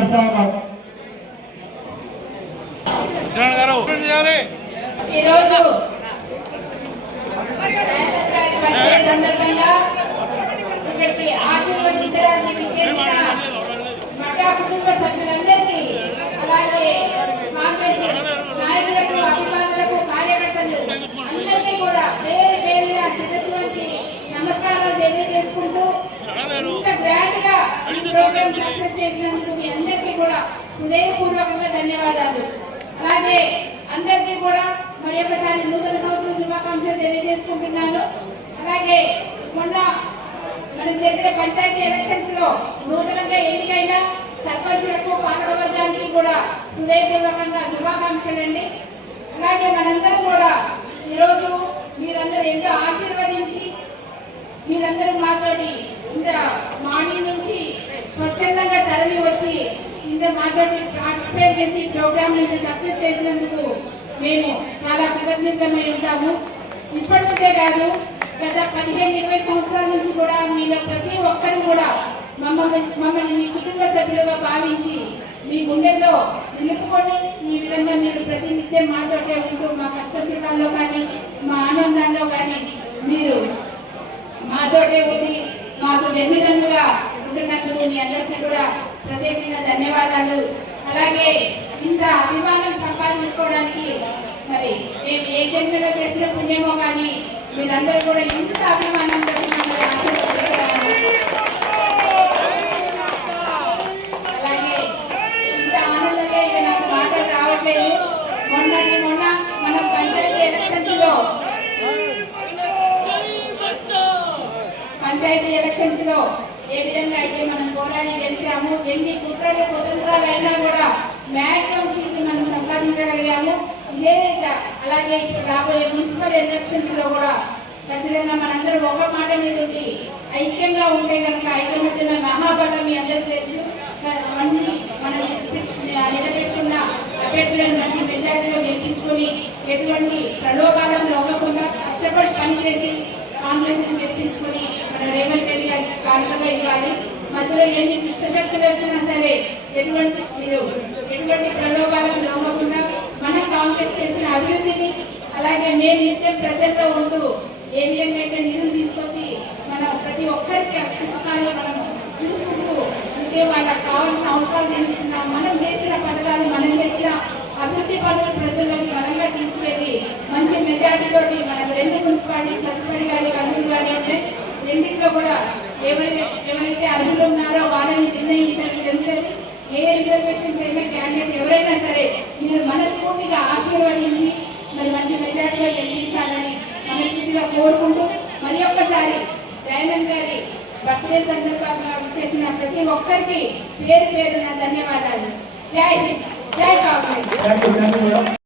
చేస్తా ఉన్నాం. ఈరోజు సందర్భంగా ఇక్కడికి ఆశీర్వదించడానికి విచ్చేసిన మట్టా కుటుంబ సభ్యులందరికీ అలాగే కాంగ్రెస్ నాయకులకు అభిమానులకు కార్యకర్తలు అందరికీ కూడా పేరు పేరున శిరస్సు వంచి నమస్కారాలు తెలియజేసుకుంటూ ఇంత గ్రాండ్గా ఈ ప్రోగ్రామ్ సక్సెస్ చేసినందుకు మీ కూడా హృదయపూర్వకంగా ధన్యవాదాలు. అలాగే అందరికీ కూడా మరి ఒకసారి నూతన సంవత్సరం శుభాకాంక్షలు తెలియజేసుకుంటున్నాను. అలాగే మొన్న మన జరిగిన పంచాయతీ ఎలక్షన్స్లో నూతనంగా ఎన్నికైన సర్పంచులకు పాలక వర్గానికి కూడా హృదయపూర్వకంగా శుభాకాంక్షలు అండి అలాగే మనందరం కూడా ఈరోజు మీరందరూ ఎంతో ఆశీర్వదించి మీరందరూ మాతోటి ఇంత మార్నింగ్ నుంచి స్వచ్ఛందంగా తరలి వచ్చి ఇంత మాతోటి పార్టిసిపేట్ చేసి ప్రోగ్రామ్ ఇంత సక్సెస్ చేసినందుకు మేము చాలా కృతజ్ఞతమై ఉంటాము. ఇప్పటి నుంచే కాదు గత పదిహేను ఇరవై సంవత్సరాల నుంచి కూడా మీలో ప్రతి ఒక్కరు కూడా మమ్మల్ని మమ్మల్ని మీ కుటుంబ సభ్యులుగా భావించి మీ గుండెల్లో నిలుపుకొని ఈ విధంగా మీరు ప్రతి నిత్యం మాతోటే ఉంటూ మా కష్ట సుఖాల్లో కానీ మా ఆనందాల్లో కానీ మీరు మాతోటే ఉండి మాకు వెన్నుదన్నుగా ఉంటున్నందుకు మీ అందరికీ కూడా ప్రత్యేక ధన్యవాదాలు. అలాగే ఇంత అభిమానం సంపాదించుకోవడానికి మరి మేము ఏ జన్మలో చేసిన పుణ్యమో కానీ మీరందరూ కూడా ఇంత అభిమానం అలాగే ఇంత ఆనందంగా ఇక నాకు మాటలు రావట్లేదు. మొన్నటి మొన్న మనం పంచాయతీ ఎలక్షన్స్లో పంచాయతీ ఎలక్షన్స్లో ఏ విధంగా పోరాడి గెలిచాము ఎన్ని కుట్రలు కుతంత్రాలు అయినా కూడా మ్యాక్సిమం సీట్లు మనం సంపాదించగలిగాము. ఇదే అలాగే ఇప్పుడు రాబోయే మున్సిపల్ ఎలక్షన్స్లో కూడా ఖచ్చితంగా మనందరూ ఒక మాట మీద ఐక్యంగా ఉంటే కనుక ఐకమత్యమైన మహాబలం మీ అందరికీ తెలుసు. అన్ని మనం నిలబెట్టుకున్న అభ్యర్థులను మంచి మెజార్టీగా గెలిపించుకొని ఎటువంటి ప్రలోభాలను లొంగకుండా కష్టపడి పనిచేసి కాంగ్రెస్ గెలిపించుకొని మన రేవంత్ రెడ్డి గారికి కారణంగా ఇవ్వాలి. మధ్యలో ఎన్ని దుష్ట శక్తులు వచ్చినా సరే ఎటువంటి మీరు ఎటువంటి ప్రలోభాలకు లోపకుండా మనం కాంగ్రెస్ చేసిన అభివృద్ధిని అలాగే మేము నిత్యం ప్రజల్లో ఉంటూ ఏ విధంగా అయితే నిధులు తీసుకొచ్చి మనం ప్రతి ఒక్కరికి అష్ట మనం చూసుకుంటూ ఇంకే వాళ్ళకి కావాల్సిన అవసరాలు తీరుస్తున్నాం మనం చేసిన పథకాలు మనం చేసిన అభివృద్ధి పనులు ప్రజల్లోకి బలంగా తీసుకెళ్ళి మంచి మెజార్టీ మనకు రెండు మున్సిపాలిటీ సత్యపడి కానీ కర్నూలు కానీ ఉన్నాయి రెండింటిలో కూడా ఎవరి ఎవరైతే అర్హులు ఉన్నారో వాళ్ళని నిర్ణయించడం జరుగుతుంది. ఏ రిజర్వేషన్స్ అయినా క్యాండిడేట్ ఎవరైనా సరే మీరు మనస్ఫూర్తిగా ఆశీర్వదించి మరి మంచి మెజార్టీగా గెలిపించాలని మనస్ఫూర్తిగా కోరుకుంటూ మరి ఒక్కసారి దయానంద్ గారి బర్త్డే సందర్భంగా వచ్చేసిన ప్రతి ఒక్కరికి పేరు పేరున ధన్యవాదాలు. జై హింద్. జై కాంగ్రెస్.